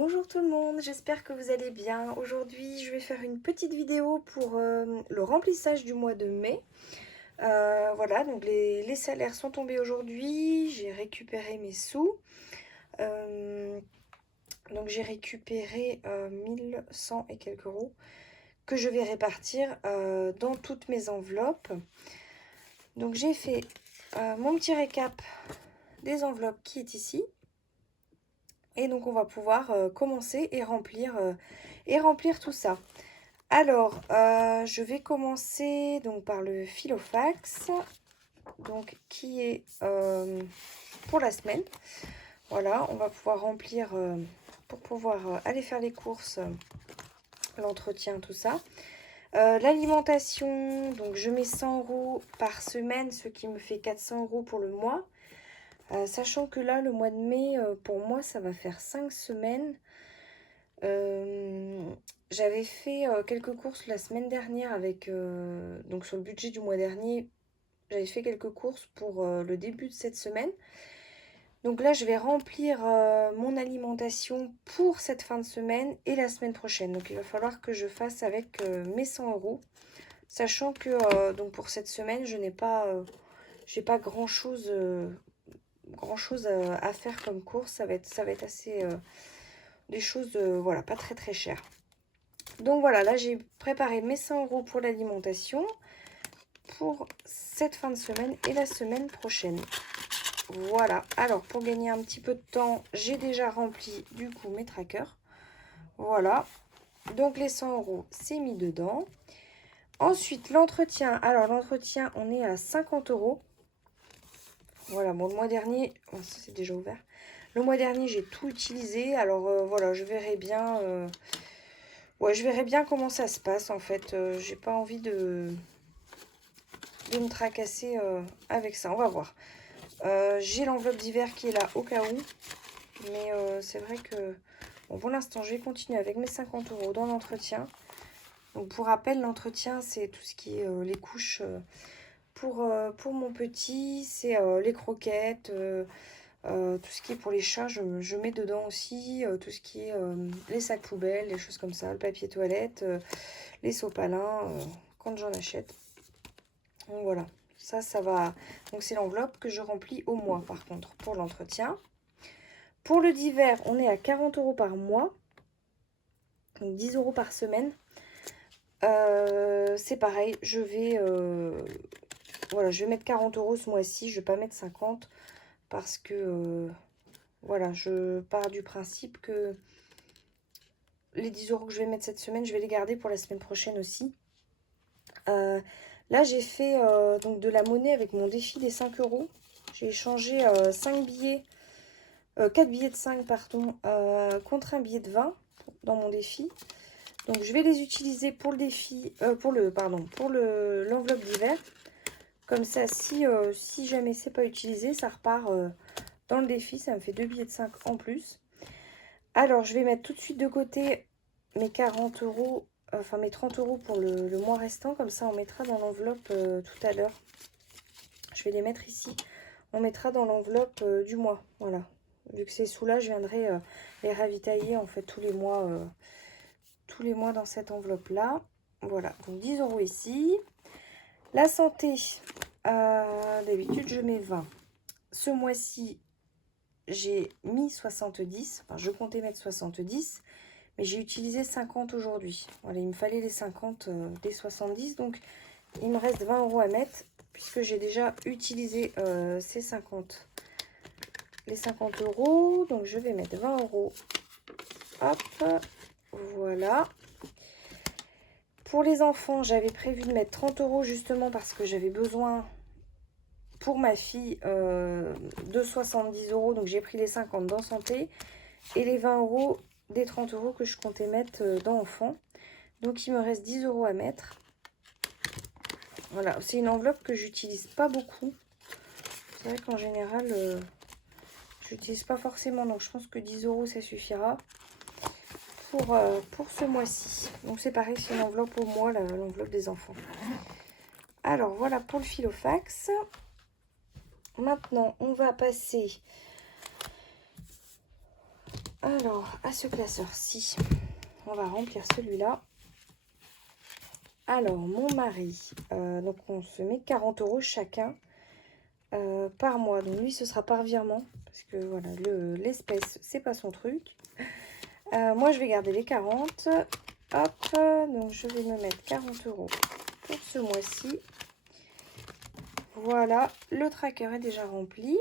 Bonjour tout le monde, j'espère que vous allez bien. Aujourd'hui, je vais faire une petite vidéo pour le remplissage du mois de mai. Voilà, donc les salaires sont tombés aujourd'hui, j'ai récupéré mes sous. Donc j'ai récupéré 1100 et quelques euros que je vais répartir dans toutes mes enveloppes. Donc j'ai fait mon petit récap des enveloppes qui est ici. Et donc on va pouvoir commencer et remplir tout ça. Alors, je vais commencer donc par le Filofax, donc qui est pour la semaine. Voilà, on va pouvoir remplir pour pouvoir aller faire les courses, l'entretien, tout ça. L'alimentation, donc je mets 100 euros par semaine, ce qui me fait 400 euros pour le mois. Sachant que là, le mois de mai, pour moi, ça va faire 5 semaines. J'avais fait quelques courses la semaine dernière avec donc sur le budget du mois dernier, j'avais fait quelques courses pour le début de cette semaine. Donc là, je vais remplir mon alimentation pour cette fin de semaine et la semaine prochaine. Donc il va falloir que je fasse avec mes 100 euros, sachant que donc pour cette semaine, je n'ai pas, j'ai pas grand chose à faire comme course. Ça va être assez des choses voilà, pas très très chères. Donc voilà, là j'ai préparé mes 100 euros pour l'alimentation pour cette fin de semaine et la semaine prochaine. Voilà, alors pour gagner un petit peu de temps, j'ai déjà rempli du coup mes trackers. Voilà, donc les 100 euros, c'est mis dedans. Ensuite, l'entretien. Alors l'entretien, on est à 50 euros. Voilà, bon, le mois dernier, oh, ça c'est déjà ouvert. Le mois dernier, j'ai tout utilisé. Alors voilà, je verrai bien. Ouais, je verrai bien comment ça se passe en fait. J'ai pas envie de me tracasser avec ça. On va voir. J'ai l'enveloppe d'hiver qui est là au cas où. Mais c'est vrai que bon, pour l'instant, je vais continuer avec mes 50 euros dans l'entretien. Donc pour rappel, l'entretien, c'est tout ce qui est les couches pour mon petit. C'est les croquettes. Tout ce qui est pour les chats, je mets dedans aussi. Tout ce qui est les sacs poubelles, les choses comme ça. Le papier toilette, les sopalins, quand j'en achète. Donc voilà, ça va. Donc c'est l'enveloppe que je remplis au mois par contre pour l'entretien. Pour le d'hiver, on est à 40 euros par mois. Donc 10 euros par semaine. C'est pareil, voilà, je vais mettre 40 euros ce mois-ci. Je ne vais pas mettre 50 parce que voilà, je pars du principe que les 10 euros que je vais mettre cette semaine, je vais les garder pour la semaine prochaine aussi. Là, j'ai fait donc de la monnaie avec mon défi des 5 euros. J'ai échangé 5 billets, 4 billets de 5, pardon, contre un billet de 20 dans mon défi. Donc, je vais les utiliser pour le défi, pour l'enveloppe d'hiver. Comme ça, si jamais c'est pas utilisé, ça repart dans le défi. Ça me fait 2 billets de 5 en plus. Alors, je vais mettre tout de suite de côté mes 40 euros. Enfin mes 30 euros pour le mois restant, comme ça on mettra dans l'enveloppe tout à l'heure. Je vais les mettre ici. On mettra dans l'enveloppe du mois, voilà. Vu que ces sous-là, je viendrai les ravitailler en fait tous les mois dans cette enveloppe-là. Voilà, donc 10 euros ici. La santé, d'habitude je mets 20. Ce mois-ci, j'ai mis 70. Enfin, je comptais mettre 70. Mais j'ai utilisé 50 aujourd'hui. Voilà, il me fallait les 50 des 70. Donc, il me reste 20 euros à mettre puisque j'ai déjà utilisé ces 50. Les 50 euros. Donc, je vais mettre 20 euros. Hop. Voilà. Pour les enfants, j'avais prévu de mettre 30 euros justement parce que j'avais besoin pour ma fille de 70 euros. Donc, j'ai pris les 50 dans santé et les 20 euros des 30 euros que je comptais mettre dans enfant. Donc, il me reste 10 euros à mettre. Voilà, c'est une enveloppe que j'utilise pas beaucoup. C'est vrai qu'en général, je n'utilise pas forcément. Donc, je pense que 10 euros, ça suffira pour ce mois-ci. Donc, c'est pareil, c'est une enveloppe au mois, l'enveloppe des enfants. Alors, voilà pour le Filofax. Maintenant, on va passer Alors, à ce classeur-ci, on va remplir celui-là. Alors, mon mari, donc on se met 40 € chacun par mois. Donc lui, ce sera par virement, parce que voilà, l'espèce, c'est pas son truc. Moi, je vais garder les 40. Hop, donc je vais me mettre 40 € pour ce mois-ci. Voilà, le tracker est déjà rempli.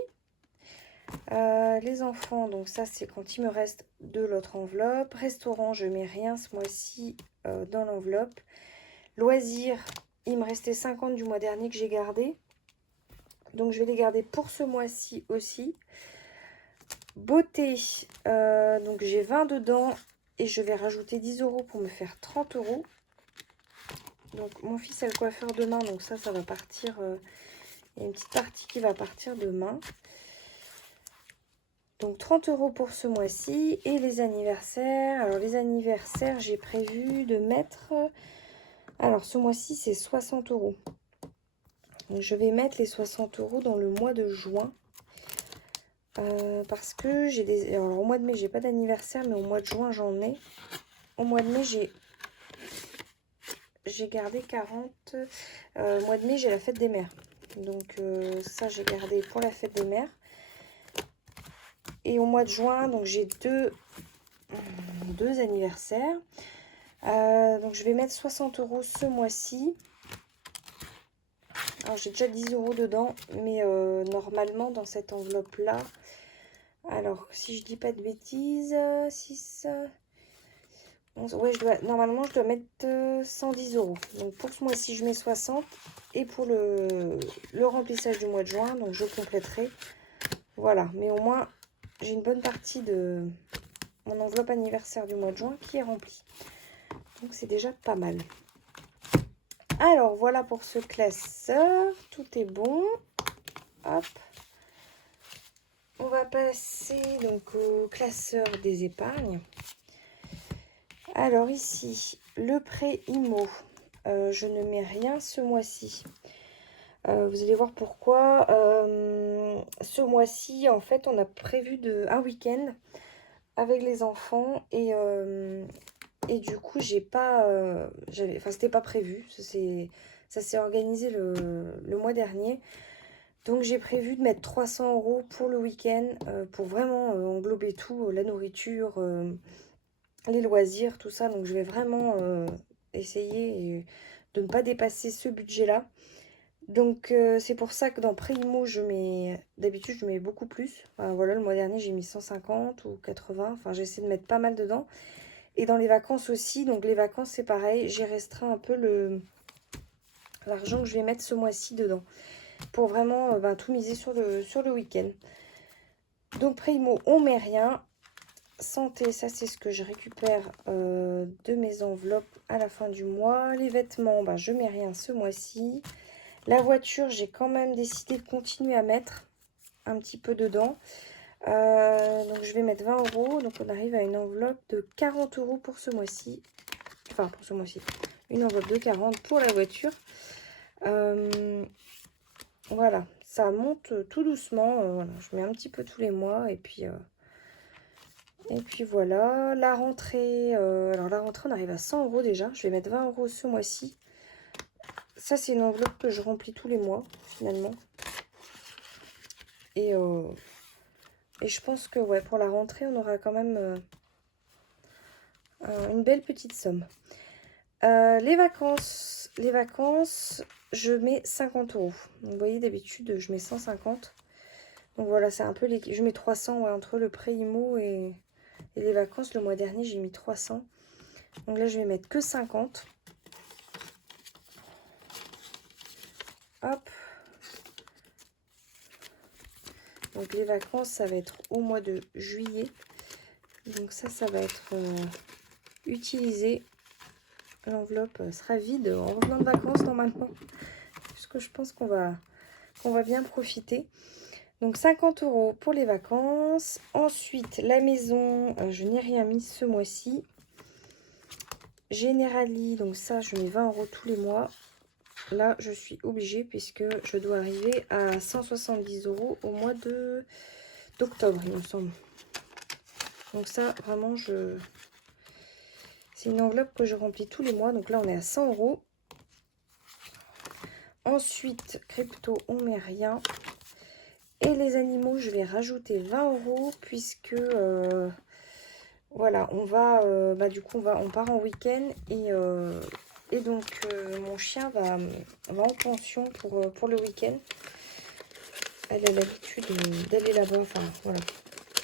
Les enfants, donc ça c'est quand il me reste de l'autre enveloppe. Restaurant, je mets rien ce mois-ci dans l'enveloppe. Loisirs, il me restait 50 du mois dernier que j'ai gardé. Donc je vais les garder pour ce mois-ci aussi. Beauté, donc j'ai 20 dedans et je vais rajouter 10 € pour me faire 30 €. Donc mon fils a le coiffeur demain, donc ça va partir. Il y a une petite partie qui va partir demain. Donc 30 € pour ce mois-ci. Et les anniversaires. Alors les anniversaires, j'ai prévu de mettre... Alors ce mois-ci, c'est 60 €. Donc je vais mettre les 60 € dans le mois de juin. Parce que j'ai des... Alors au mois de mai, j'ai pas d'anniversaire, mais au mois de juin, j'en ai. Au mois de mai, j'ai gardé 40. Au mois de mai, j'ai la fête des mères. Donc ça, j'ai gardé pour la fête des mères. Et au mois de juin, donc j'ai deux anniversaires. Donc je vais mettre 60 € ce mois-ci. Alors j'ai déjà 10 € dedans, mais normalement dans cette enveloppe-là, alors si je dis pas de bêtises, 6, 11, ouais, normalement je dois mettre 110 €. Donc pour ce mois-ci, je mets 60. Et pour le remplissage du mois de juin, donc je compléterai. Voilà, mais au moins j'ai une bonne partie de mon enveloppe anniversaire du mois de juin qui est remplie. Donc c'est déjà pas mal. Alors voilà pour ce classeur. Tout est bon. Hop. On va passer donc au classeur des épargnes. Alors ici, le prêt IMO. Je ne mets rien ce mois-ci. Vous allez voir pourquoi. Ce mois-ci, en fait, on a prévu un week-end avec les enfants et du coup, j'ai pas, enfin, c'était pas prévu. Ça s'est organisé le mois dernier. Donc, j'ai prévu de mettre 300 € pour le week-end pour vraiment englober tout, la nourriture, les loisirs, tout ça. Donc, je vais vraiment essayer de ne pas dépasser ce budget-là. Donc, c'est pour ça que dans Primo, d'habitude, je mets beaucoup plus. Enfin, voilà, le mois dernier, j'ai mis 150 ou 80. Enfin, j'essaie de mettre pas mal dedans. Et dans les vacances aussi, donc les vacances c'est pareil, j'ai restreint un peu l'argent que je vais mettre ce mois-ci dedans. Pour vraiment tout miser sur le week-end. Donc primo, on met rien. Santé, ça c'est ce que je récupère de mes enveloppes à la fin du mois. Les vêtements, je mets rien ce mois-ci. La voiture, j'ai quand même décidé de continuer à mettre un petit peu dedans. Donc je vais mettre 20 €. Donc on arrive à une enveloppe de 40 € pour ce mois-ci. Enfin pour ce mois-ci. Une enveloppe de 40 pour la voiture. Voilà, ça monte tout doucement. Voilà, je mets un petit peu tous les mois. Et puis voilà. La rentrée. Alors la rentrée, on arrive à 100 € déjà. Je vais mettre 20 € ce mois-ci. Ça, c'est une enveloppe que je remplis tous les mois, finalement. Et je pense que ouais, pour la rentrée, on aura quand même une belle petite somme. Les vacances, je mets 50 €. Vous voyez, d'habitude, je mets 150. Donc voilà, c'est un peu je mets 300 ouais, entre le prêt IMO et les vacances. Le mois dernier, j'ai mis 300. Donc là, je vais mettre que 50. Hop. Donc les vacances, ça va être au mois de juillet. Donc ça va être utilisé. L'enveloppe sera vide en revenant de vacances normalement. Puisque je pense qu'on va bien profiter. Donc 50 € pour les vacances. Ensuite, la maison, je n'ai rien mis ce mois-ci. Generali, donc ça, je mets 20 € tous les mois. Là, je suis obligée puisque je dois arriver à 170 € au mois d'octobre, il me semble. Donc ça, vraiment, c'est une enveloppe que je remplis tous les mois. Donc là, on est à 100 €. Ensuite, crypto, on met rien. Et les animaux, je vais rajouter 20 € puisque voilà, on va du coup on part en week-end et donc mon chien va en pension pour le week-end. Elle a l'habitude d'aller là-bas, enfin voilà.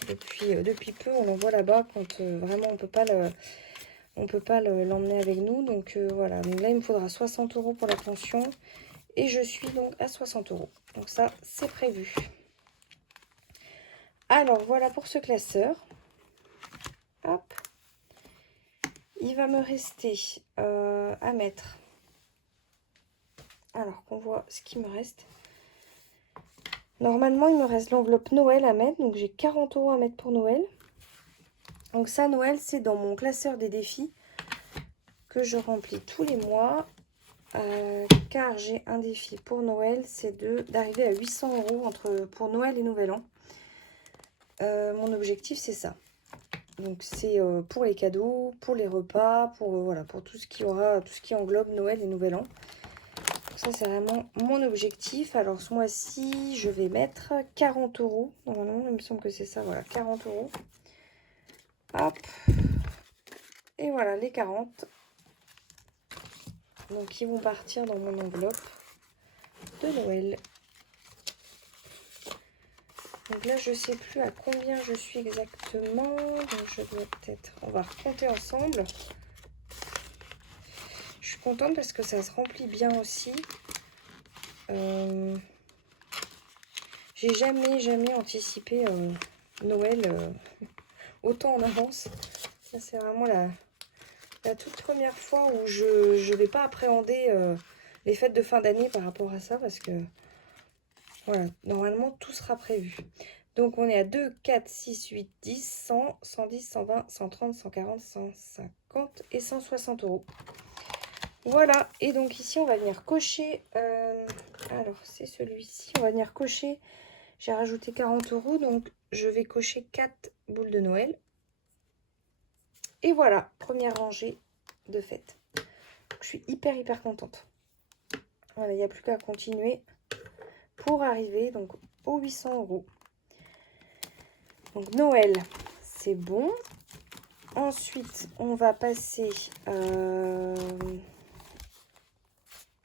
Depuis peu, on l'envoie là-bas quand vraiment on peut pas l'emmener avec nous. Donc voilà, donc là il me faudra 60 € pour la pension et je suis donc à 60 €. Donc ça, c'est prévu. Alors voilà pour ce classeur. Hop. Il va me rester à mettre. Alors qu'on voit ce qui me reste. Normalement, il me reste l'enveloppe Noël à mettre. Donc j'ai 40 € à mettre pour Noël. Donc ça, Noël, c'est dans mon classeur des défis que je remplis tous les mois. Car j'ai un défi pour Noël, c'est d'arriver à 800 € pour Noël et Nouvel An. Mon objectif, c'est ça. Donc c'est pour les cadeaux, pour les repas, voilà, pour tout ce qui englobe Noël et Nouvel An. Donc ça, c'est vraiment mon objectif. Alors ce mois-ci, je vais mettre 40 €. Normalement, il me semble que c'est ça, voilà, 40 €. Hop. Et voilà, les 40. Donc ils vont partir dans mon enveloppe de Noël. Donc là, je sais plus à combien je suis exactement. Donc je dois peut-être... On va recompter ensemble. Je suis contente parce que ça se remplit bien aussi. J'ai jamais anticipé Noël autant en avance. Ça, c'est vraiment la toute première fois où je ne vais pas appréhender les fêtes de fin d'année par rapport à ça. Parce que, voilà, normalement, tout sera prévu. Donc, on est à 2, 4, 6, 8, 10, 100, 110, 120, 130, 140, 150 et 160 €. Voilà. Et donc, ici, on va venir cocher... alors, c'est celui-ci. On va venir cocher... J'ai rajouté 40 €, donc je vais cocher 4 boules de Noël. Et voilà, première rangée de fête. Donc, je suis hyper contente. Voilà, il n'y a plus qu'à continuer pour arriver donc aux 800 €. Donc Noël, c'est bon. Ensuite, on va passer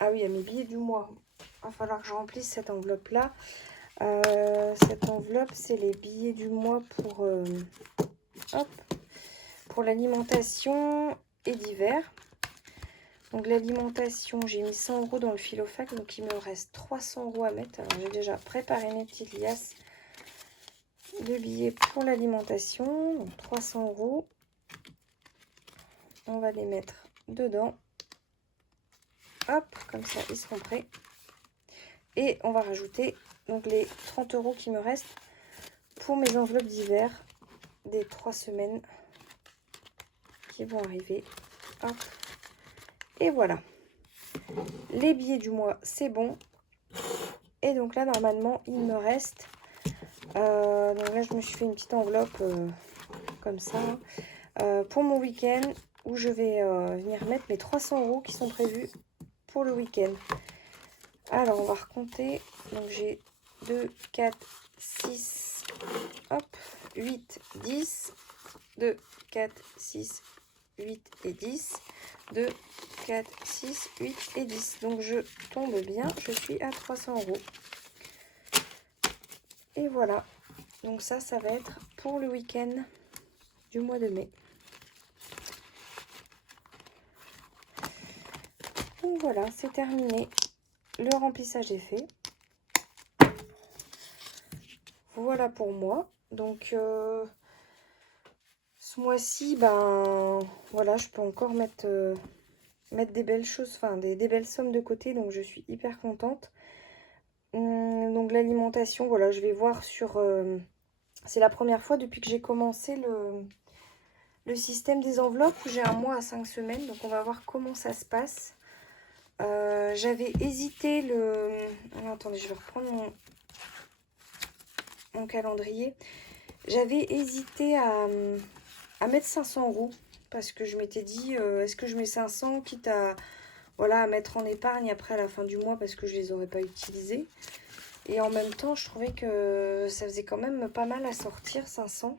ah oui, à mes billets du mois. Il va falloir que je remplisse cette enveloppe-là. Cette enveloppe, c'est les billets du mois pour l'alimentation et d'hiver. Donc l'alimentation, j'ai mis 100 € dans le Filofac, donc il me reste 300 € à mettre. Alors j'ai déjà préparé mes petites liasses de billets pour l'alimentation. Donc 300 €. On va les mettre dedans. Hop, comme ça, ils seront prêts. Et on va rajouter donc les 30 € qui me restent pour mes enveloppes d'hiver des 3 semaines qui vont arriver. Hop. Et voilà. Les billets du mois, c'est bon. Et donc là, normalement, il me reste... donc là, je me suis fait une petite enveloppe comme ça. Pour mon week-end, où je vais venir mettre mes 300 € qui sont prévus pour le week-end. Alors, on va recompter. Donc, j'ai 2, 4, 6, hop, 8, 10. 2, 4, 6, 8 et 10. 2, 4, 6, 8 et 10. Donc, je tombe bien. Je suis à 300 €. Et voilà. Donc, ça va être pour le week-end du mois de mai. Donc, voilà, c'est terminé. Le remplissage est fait. Voilà pour moi. Donc, ce mois-ci, ben, voilà, je peux encore mettre des belles choses, enfin, des belles sommes de côté. Donc, je suis hyper contente. Donc, l'alimentation, voilà, je vais voir sur... c'est la première fois depuis que j'ai commencé le système des enveloppes où j'ai un mois à 5 semaines. Donc, on va voir comment ça se passe. J'avais hésité attendez, je vais reprendre mon calendrier. J'avais hésité à mettre 500 € parce que je m'étais dit, est-ce que je mets 500 quitte à, voilà, à mettre en épargne après à la fin du mois parce que je les aurais pas utilisés. Et en même temps, je trouvais que ça faisait quand même pas mal à sortir, 500.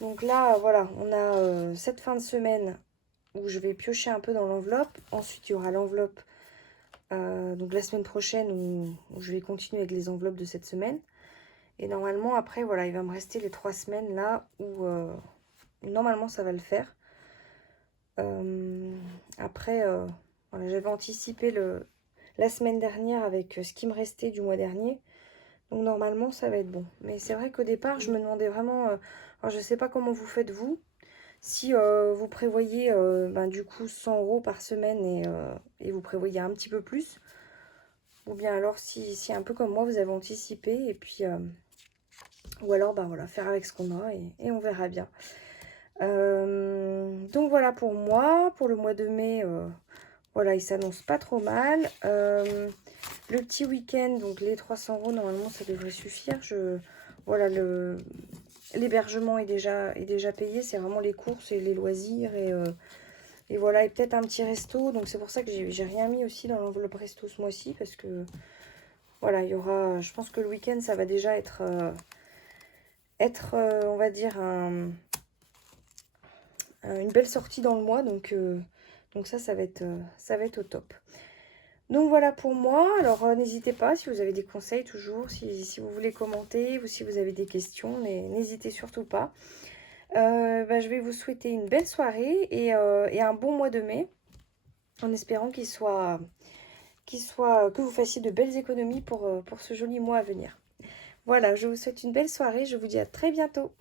Donc là, voilà, on a cette fin de semaine où je vais piocher un peu dans l'enveloppe. Ensuite, il y aura l'enveloppe, donc la semaine prochaine où je vais continuer avec les enveloppes de cette semaine. Et normalement, après, voilà, il va me rester les 3 semaines là où normalement ça va le faire. Après, voilà, j'avais anticipé la semaine dernière avec ce qui me restait du mois dernier. Donc normalement, ça va être bon. Mais c'est vrai qu'au départ, je me demandais vraiment... alors, je ne sais pas comment vous faites vous. Si vous prévoyez ben, du coup 100 € par semaine et vous prévoyez un petit peu plus. Ou bien alors si un peu comme moi, vous avez anticipé et puis... ou alors, ben voilà, faire avec ce qu'on a et on verra bien. Donc voilà pour moi. Pour le mois de mai, voilà, il s'annonce pas trop mal. Le petit week-end, donc les 300 €, normalement, ça devrait suffire. Voilà, l'hébergement est déjà payé. C'est vraiment les courses et les loisirs. Et voilà, et peut-être un petit resto. Donc c'est pour ça que j'ai rien mis aussi dans l'enveloppe resto ce mois-ci. Parce que, voilà, il y aura... Je pense que le week-end, ça va déjà être on va dire, une belle sortie dans le mois. Donc ça va être au top. Donc voilà pour moi. Alors n'hésitez pas si vous avez des conseils toujours, si vous voulez commenter ou si vous avez des questions, n'hésitez surtout pas. Je vais vous souhaiter une belle soirée et un bon mois de mai en espérant que vous fassiez de belles économies pour ce joli mois à venir. Voilà, je vous souhaite une belle soirée. Je vous dis à très bientôt.